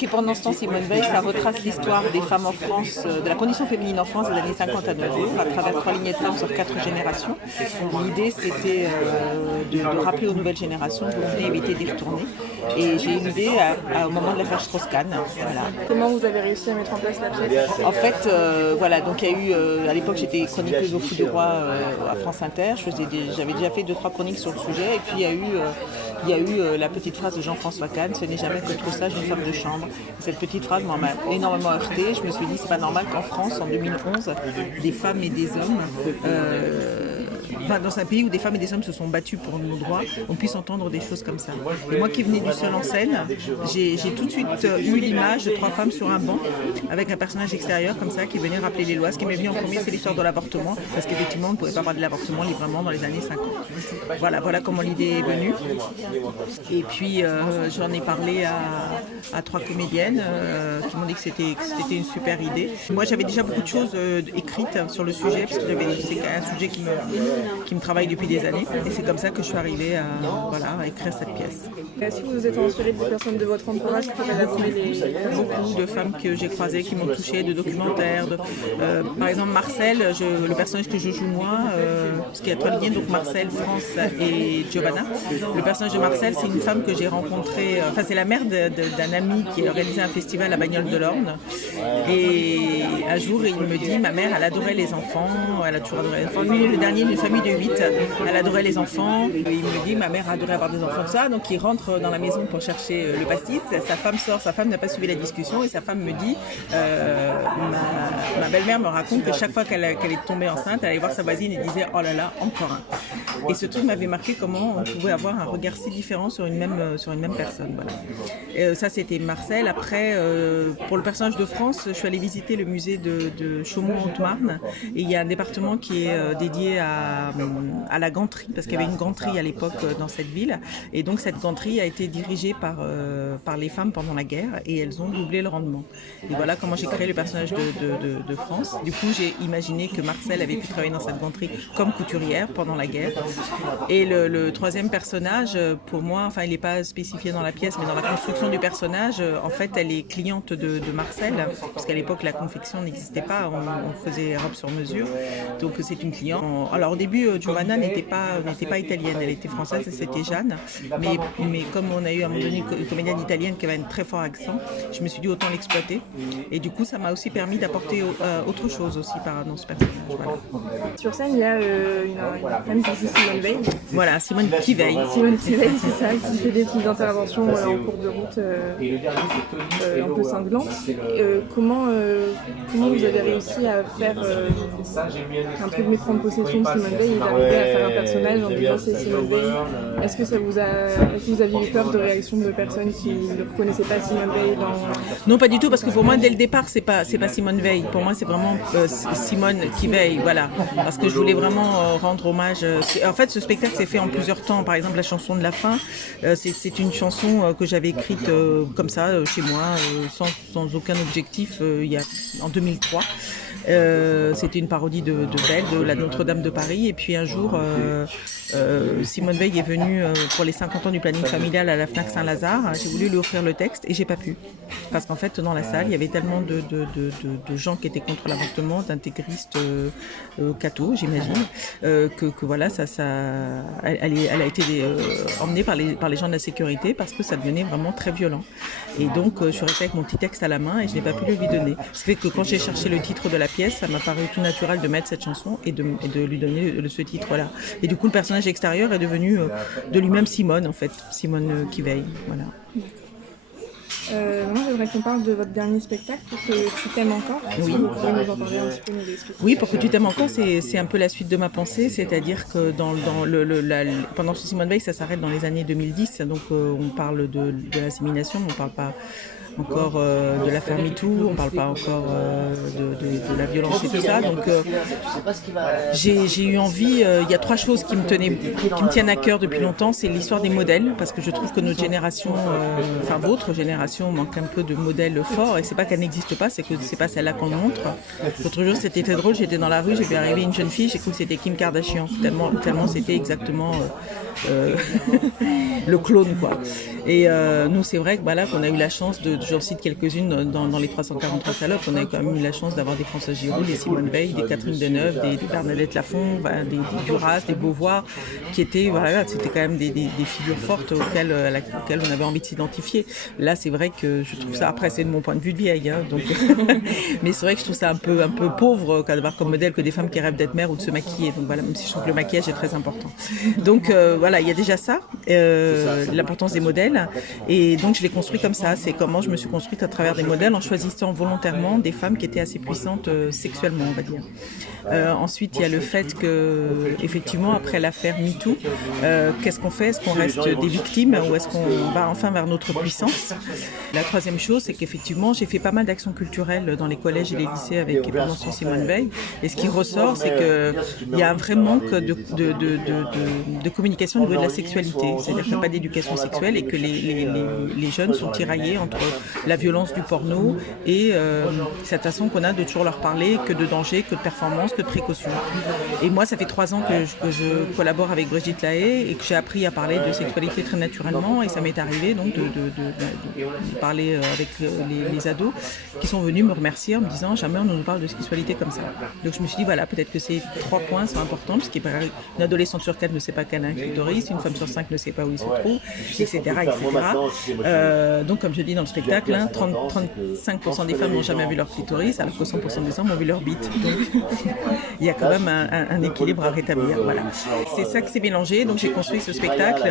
Donc, et pendant ce temps, Simone Veil, ça retrace l'histoire des femmes en France, de la condition féminine en France des années 50 à nos jours, à travers 3 lignées de femmes sur 4 générations. L'idée, c'était de rappeler aux nouvelles générations que vous venez éviter d'y retourner. Et j'ai eu l'idée au moment de l'affaire Strauss-Kahn. Voilà. Comment vous avez réussi à mettre en place la pièce? En fait, voilà, donc il y a eu, à l'époque j'étais chroniqueuse au Coup de Roi à France Inter, j'avais déjà fait 2-3 chroniques sur le sujet, et puis il y a eu la petite phrase de Jean-François Kahn, ce n'est jamais que trop sage une femme de chambre. Et cette petite phrase m'a énormément heurtée, je me suis dit c'est pas normal qu'en France, en 2011, des femmes et des hommes, dans un pays où des femmes et des hommes se sont battus pour nos droits, on puisse entendre des choses comme ça. Et moi qui venais du seul en scène, j'ai tout de suite eu l'image de 3 femmes sur un banc avec un personnage extérieur comme ça qui venait rappeler les lois. Ce qui m'est venu en premier, c'est l'histoire de l'avortement, parce qu'effectivement on ne pouvait pas parler de l'avortement librement dans les années 50. Voilà comment l'idée est venue. Et puis j'en ai parlé à 3 comédiennes qui m'ont dit que c'était une super idée. Moi j'avais déjà beaucoup de choses écrites sur le sujet, parce que c'est un sujet qui me travaille depuis des années, et c'est comme ça que je suis arrivée à écrire cette pièce. Est-ce que vous êtes inspiré des personnes de votre entourage qui peuvent adapter les... Beaucoup de femmes que j'ai croisées qui m'ont touchée, de documentaires. Par exemple, Marcel, le personnage que je joue moi, ce qui est 3 lignées, donc Marcel, France et Giovanna. Le personnage de Marcel, c'est une femme que j'ai rencontrée, c'est la mère d'un ami qui a réalisé un festival à Bagnoles de l'Orne. Et un jour, il me dit, ma mère, elle adorait les enfants, elle a toujours adoré les enfants. Lui, le dernier d'une famille de 8, elle adorait les enfants. Et il me dit, ma mère adorait avoir des enfants, ça. Donc il rentre dans la maison pour chercher le pastis. Sa femme sort, sa femme n'a pas suivi la discussion, et sa femme me dit, ma belle-mère me raconte que chaque fois qu'elle est tombée enceinte, elle allait voir sa voisine et disait, oh là là, encore un. Et ce truc m'avait marqué, comment on pouvait avoir un regard si différent sur une même personne. Voilà. Et ça, c'était Marcel. Après, pour le personnage de France, je suis allée visiter le musée de Chaumont-Haute-Marne, et il y a un département qui est dédié à la ganterie, parce qu'il y avait une ganterie à l'époque dans cette ville, et donc cette ganterie a été dirigée par les femmes pendant la guerre, et elles ont doublé le rendement. Et voilà comment j'ai créé le personnage de France. Du coup, j'ai imaginé que Marcel avait pu travailler dans cette ganterie comme couturière pendant la guerre. Et le troisième personnage, pour moi, enfin il n'est pas spécifié dans la pièce, mais dans la construction du personnage, en fait elle est cliente de Marcel, parce qu'à l'époque la confection n'existait pas, on faisait robe sur mesure, donc c'est une cliente. Alors au début, Giovanna n'était pas italienne, elle était française, c'était Jeanne, mais comme on a eu à un moment donné une comédienne italienne qui avait un très fort accent, je me suis dit autant l'exploiter, et du coup ça m'a aussi permis d'apporter autre chose aussi dans ce personnage. Voilà. Sur scène, il y a une femme qui joue Simone Veil. Voilà, Simone qui veille. Simone qui veille, c'est ça, qui fait des petites interventions en cours de route un peu cinglantes. Comment vous avez réussi à faire un truc de prendre possession de Simone Veil et d'arriver à faire un personnage en disant c'est Simone Veil? Est-ce que vous aviez eu peur de réaction de personnes qui ne reconnaissaient pas Simone Veil dans... Non, pas du tout, parce que pour moi, dès le départ, c'est pas Simone Veil. Pour moi, c'est vraiment Simone qui veille, voilà. Parce que je voulais vraiment rendre hommage. En fait, ce spectacle s'est fait en plusieurs temps. Par exemple, la chanson de la fin, c'est une chanson que j'avais écrite comme ça, chez moi, sans aucun objectif, en 2003. C'était une parodie de Belle, de la Notre-Dame de Paris. Et puis un jour, Simone Veil est venue pour les 50 ans du planning familial à la Fnac Saint-Lazare. J'ai voulu lui offrir le texte et j'ai pas pu. Parce qu'en fait, dans la salle, il y avait tellement de gens qui étaient contre l'avortement, d'intégristes cathos, j'imagine, que voilà, elle a été emmenée par les gens de la sécurité, parce que ça devenait vraiment très violent. Et donc, je suis restée avec mon petit texte à la main et je n'ai pas pu le lui donner. Ce qui fait que quand j'ai cherché le titre de la pièce, ça m'a paru tout naturel de mettre cette chanson et de lui donner ce titre-là. Et du coup, le personnage extérieur est devenu de lui-même Simone, en fait. Simone qui veille, voilà. Moi, j'aimerais qu'on parle de votre dernier spectacle, Pour que tu t'aimes encore. Oui. Vous pouvez nous en parler un petit peu, nous expliquer. Oui, Pour que tu t'aimes encore, c'est un peu la suite de ma pensée, c'est-à-dire que pendant ce Simone Veil, ça s'arrête dans les années 2010, donc on parle de l'insémination, on ne parle pas encore de l'affaire MeToo, on ne parle pas encore de la violence et tout ça. Donc j'ai eu envie, il y a 3 choses qui me tiennent à cœur depuis longtemps, c'est l'histoire des modèles, parce que je trouve que notre génération, votre génération, génération manque un peu de modèles forts, et c'est pas qu'elle n'existe pas, c'est que c'est pas celle-là qu'on montre. L'autre jour, c'était très drôle, j'étais dans la rue, j'ai vu arriver une jeune fille, j'ai cru que c'était Kim Kardashian, tellement c'était exactement le clone, quoi. Et nous, c'est vrai que qu'on a eu la chance j'en cite quelques-unes dans les 343 salopes, on a quand même eu la chance d'avoir des Françoise Giroud, des Simone Veil, des Catherine Deneuve, des Bernadette Lafont, des Duras, des Beauvoir, qui étaient, c'était quand même des figures fortes auxquelles on avait envie de s'identifier. Là, c'est vrai que je trouve ça, après c'est de mon point de vue de vieille, donc mais c'est vrai que je trouve ça un peu pauvre d'avoir comme modèle que des femmes qui rêvent d'être mères ou de se maquiller. Donc voilà, même si je trouve que le maquillage est très important. Donc il y a déjà ça, l'importance des modèles, et donc je l'ai construit comme ça. C'est comment je me suis construite à travers des modèles en choisissant volontairement des femmes qui étaient assez puissantes sexuellement, on va dire. Ensuite, il y a le fait que, effectivement, après l'affaire MeToo, qu'est-ce qu'on fait? Est-ce qu'on reste des victimes ou est-ce qu'on va enfin vers notre puissance? La troisième chose, c'est qu'effectivement, j'ai fait pas mal d'actions culturelles dans les collèges et les lycées avec sur Simone Veil. Et ce qui ressort, c'est qu'il y a un vrai manque de communication au niveau de la sexualité. C'est-à-dire qu'il n'y a pas d'éducation sexuelle et que les jeunes sont tiraillés entre la violence du porno et cette façon qu'on a de toujours leur parler que de danger, que de performance, que de précaution. Et moi, ça fait 3 ans que je collabore avec Brigitte Lahaie et que j'ai appris à parler de sexualité très naturellement, et ça m'est arrivé donc de parler avec les ados qui sont venus me remercier en me disant jamais on nous parle de sexualité comme ça. Donc je me suis dit peut-être que ces 3 points sont importants, parce qu'une adolescente sur 4 ne sait pas qu'elle a un clitoris, une femme sur 5 ne sait pas où il se trouve, etc. Donc comme je dis dans le spectacle, 35% des femmes n'ont jamais vu leur clitoris, alors que 100% des hommes ont vu leur bite. Donc il y a quand même un équilibre à rétablir. Voilà. C'est ça que c'est mélangé. Donc j'ai construit ce spectacle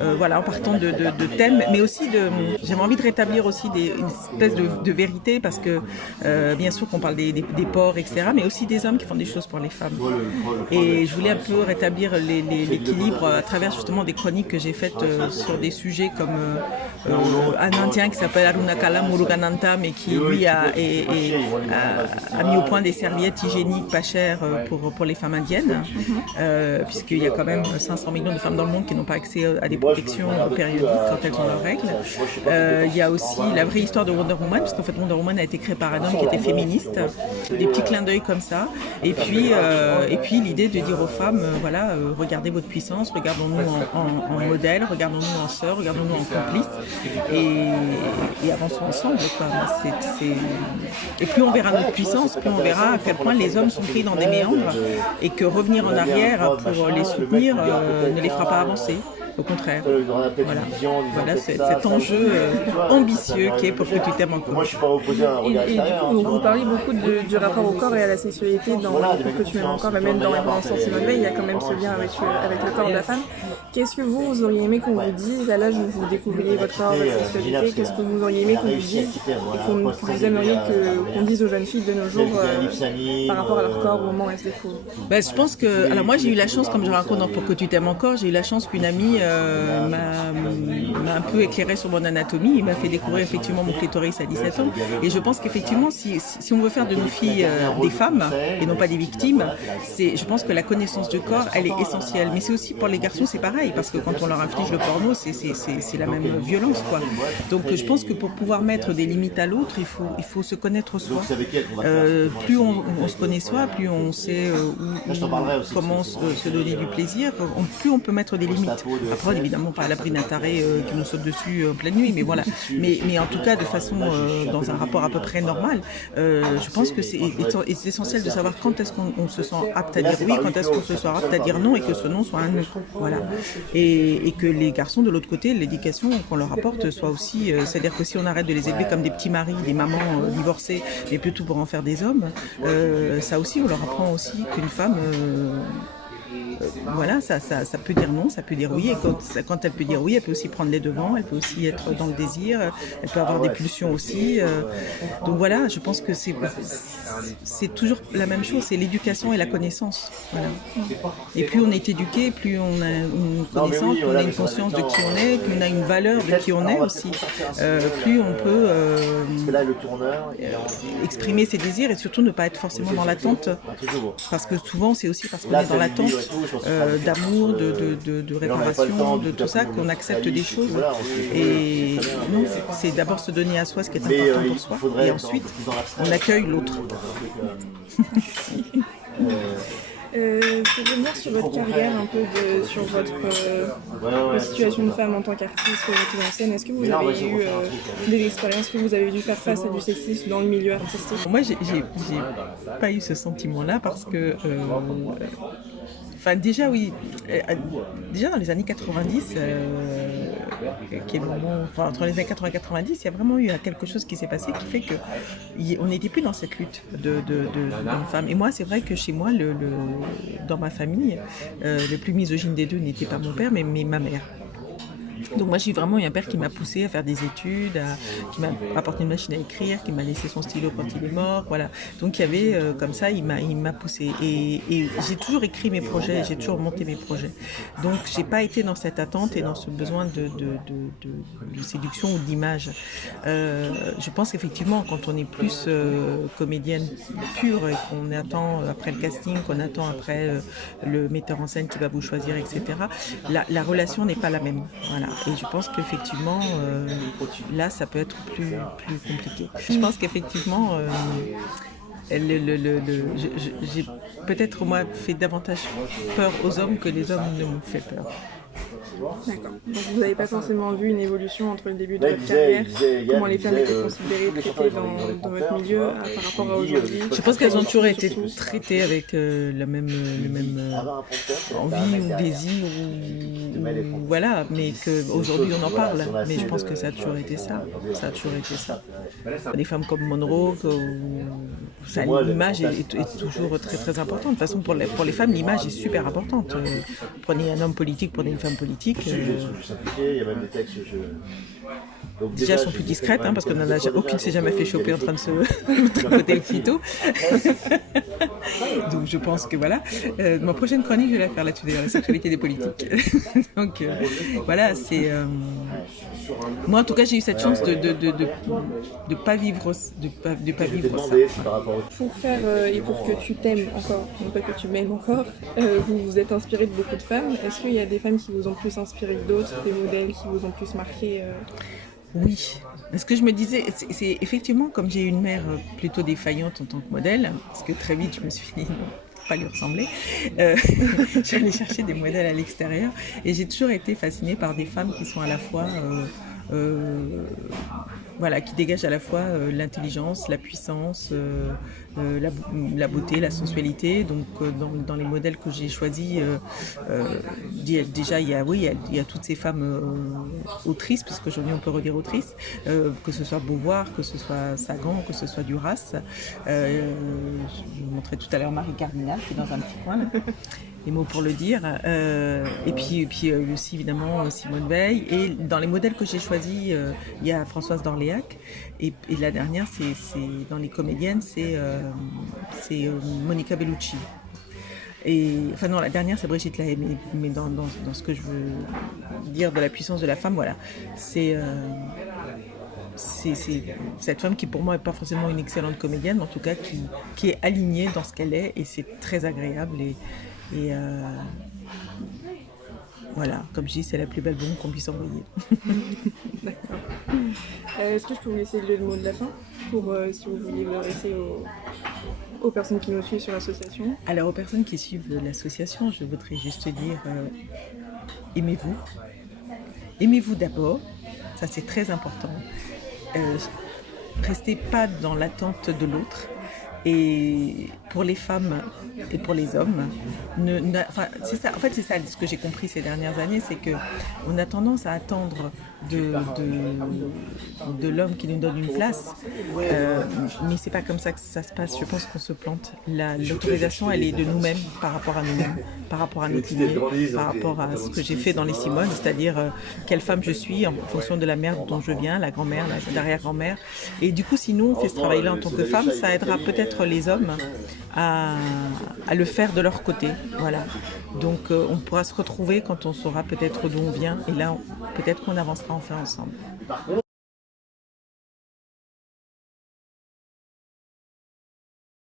en partant de thèmes, mais aussi j'avais envie de rétablir aussi une espèce de vérité, parce que bien sûr qu'on parle des porcs, etc., mais aussi des hommes qui font des choses pour les femmes. Et je voulais un peu rétablir l'équilibre à travers justement des chroniques que j'ai faites sur des sujets comme un Indien qui s'appelle Arunakala Murugananta, mais qui lui a mis au point des serviettes hygiéniques pas chères pour les femmes indiennes, puisqu'il y a quand même 500 millions de femmes dans le monde qui n'ont pas accès à des protections périodiques quand elles ont leurs règles. Il y a aussi la vraie histoire de Wonder Woman, parce qu'en fait Wonder Woman a été créée par un homme qui était féministe, des petits clins d'œil comme ça, et puis l'idée de dire aux femmes, regardez votre puissance, regardons-nous en modèle, regardons-nous en sœurs, regardons-nous en complices, et avançons ensemble, quoi. Et plus on verra notre puissance, plus on verra à quel point les hommes sont pris dans des méandres, et que revenir en arrière pour les soutenir ne les fera pas avancer. Au contraire. Voilà cet enjeu ambitieux qui est Pour que tu t'aimes encore. Et du coup, vous parlez beaucoup du rapport au corps et à la sexualité dans Pour que tu m'aimes encore, mais même dans Révérence Simone Veil, il y a quand même ce lien avec le corps de la femme. Qu'est-ce que vous auriez aimé qu'on vous dise à l'âge où vous découvriez votre corps, votre sexualité? Qu'est-ce que vous auriez aimé qu'on vous dise et que vous aimeriez qu'on dise aux jeunes filles de nos jours par rapport à leur corps au moment où elles se découvrent? Je pense que... Alors moi, j'ai eu la chance, comme je raconte dans Pour que tu t'aimes encore, j'ai eu la chance qu'une amie m'a un peu éclairé sur mon anatomie. Il m'a fait découvrir effectivement mon clitoris à 17 ans. Et je pense qu'effectivement, si on veut faire de nos filles des femmes et non pas des victimes, je pense que la connaissance du corps, elle est essentielle. Mais c'est aussi pour les garçons, c'est pareil, parce que quand on leur inflige le porno, c'est la même violence, quoi. Donc je pense que pour pouvoir mettre des limites à l'autre, il faut se connaître soi. Plus on se connaît soi, plus on sait comment se donner du plaisir, plus on peut mettre des limites. Après, évidemment, pas à l'abri d'un taré qui nous saute dessus en pleine nuit, mais voilà. Mais en tout cas, de façon, dans un rapport à peu près normal, je pense que c'est essentiel de savoir quand est-ce qu'on se sent apte à dire oui, quand est-ce qu'on se sent apte à dire non, et que ce non soit un non. Voilà. Et que les garçons, de l'autre côté, l'éducation qu'on leur apporte soit aussi... c'est-à-dire que si on arrête de les élever comme des petits maris, des mamans divorcées, et plutôt pour en faire des hommes, ça aussi, on leur apprend aussi qu'une femme... ça peut dire non, ça peut dire oui, et quand elle peut dire oui, elle peut aussi prendre les devants, elle peut aussi être dans le désir, elle peut avoir des pulsions aussi. Donc voilà, je pense que c'est toujours la même chose, c'est l'éducation et la connaissance. Voilà. Et plus on est éduqué, plus on a une connaissance, plus on a une conscience de qui on est, plus on a une valeur de qui on est aussi, plus on peut exprimer ses désirs et surtout ne pas être forcément dans l'attente, parce que souvent c'est aussi parce qu'on est dans l'attente d'amour, de réparation, de tout ça, qu'on accepte des choses. Et non, c'est d'abord se donner à soi ce qui est important pour soi, et ensuite on accueille l'autre. Pour revenir sur votre carrière, un peu sur votre situation de femme en tant qu'artiste, metteuse en scène, est-ce que vous avez eu des expériences que vous avez dû faire face à du sexisme dans le milieu artistique? Moi, j'ai pas eu ce sentiment-là parce que, déjà oui, déjà dans les années 90, qui est le moment, entre les années 80 et 90, il y a vraiment eu quelque chose qui s'est passé qui fait que on n'était plus dans cette lutte d'homme-femme. Et moi, c'est vrai que chez moi, dans ma famille, le plus misogyne des deux n'était pas mon père, mais ma mère. Donc moi j'ai vraiment eu un père qui m'a poussé à faire des études, qui m'a apporté une machine à écrire, qui m'a laissé son stylo quand il est mort, voilà. Donc il y avait comme ça, il m'a poussé et j'ai toujours écrit mes projets, j'ai toujours monté mes projets. Donc j'ai pas été dans cette attente et dans ce besoin de séduction ou d'image. Je pense qu'effectivement quand on est plus comédienne pure et qu'on attend après le casting, qu'on attend après le metteur en scène qui va vous choisir, etc. La relation n'est pas la même. Voilà. Et je pense qu'effectivement, là, ça peut être plus compliqué. Je pense qu'effectivement, j'ai peut-être moi fait davantage peur aux hommes que les hommes ne m'ont fait peur. D'accord. Donc vous n'avez pas forcément vu une évolution entre le début de votre carrière, comment les femmes étaient considérées, traitées dans votre milieu par rapport à aujourd'hui? Je pense qu'elles ont toujours été traitées avec le même envie ou désir, voilà, mais qu'aujourd'hui on en parle. Mais je pense que ça a toujours été ça. Ça a toujours été ça. Des femmes comme Monroe, l'image est toujours très très importante. De toute façon, pour les femmes, l'image est super importante. Prenez un homme politique, prenez une femme politique. Déjà, elles sont plus discrètes, parce qu'aucune ne s'est jamais fait choper en train de se tricoter le clito. Donc je pense que voilà. Ma prochaine chronique, je vais la faire là-dessus, la sexualité des politiques. Donc voilà, c'est... Moi, en tout cas, j'ai eu cette chance de pas vivre ça. Pour faire et pour que tu t'aimes encore, non pas que tu m'aimes encore, vous vous êtes inspiré de beaucoup de femmes. Est-ce qu'il y a des femmes qui vous ont plus inspiré que d'autres, des modèles qui vous ont plus marqué Oui. Ce que je me disais, c'est effectivement, comme j'ai eu une mère plutôt défaillante en tant que modèle, parce que très vite, je me suis dit... pas lui ressembler. J'allais chercher des modèles à l'extérieur et j'ai toujours été fascinée par des femmes qui sont à la fois qui dégagent à la fois l'intelligence, la puissance, la beauté, la sensualité. Donc dans les modèles que j'ai choisis, déjà il y a toutes ces femmes autrices, puisque aujourd'hui on peut redire autrices, que ce soit Beauvoir, que ce soit Sagan, que ce soit Duras. Je vous montrais tout à l'heure Marie Cardinal qui est dans un petit coin là. Les mots pour le dire, et puis aussi évidemment Simone Veil, et dans les modèles que j'ai choisis, il y a Françoise d'Orléac, et la dernière, c'est dans les comédiennes, c'est Monica Bellucci. La dernière c'est Brigitte Lahaie, mais dans ce que je veux dire de la puissance de la femme, voilà, c'est cette femme qui pour moi n'est pas forcément une excellente comédienne, mais en tout cas qui est alignée dans ce qu'elle est, et c'est très agréable. Et voilà, comme je dis, c'est la plus belle bombe qu'on puisse envoyer. D'accord. Est-ce que je peux vous laisser le mot de la fin pour si vous vouliez l'adresser aux personnes qui nous suivent sur l'association? Alors, aux personnes qui suivent l'association, je voudrais juste dire aimez-vous. Aimez-vous d'abord, ça c'est très important. Restez pas dans l'attente de l'autre. Et pour les femmes et pour les hommes, c'est ça. En fait, c'est ça ce que j'ai compris ces dernières années, c'est que on a tendance à attendre de l'homme qui nous donne une place, mais c'est pas comme ça que ça se passe. Je pense qu'on se plante. L'autorisation, elle est de nous-mêmes par rapport à nous-mêmes, par rapport à notre idée, par rapport à ce que j'ai fait dans les Simones, c'est-à-dire quelle femme je suis en fonction de la mère dont je viens, la grand-mère, l'arrière-grand-mère. Et du coup, si nous on fait ce travail-là en tant que femme, ça aidera peut-être les hommes à le faire de leur côté. Voilà. Donc on pourra se retrouver quand on saura peut-être d'où on vient, et là peut-être qu'on avancera enfin ensemble.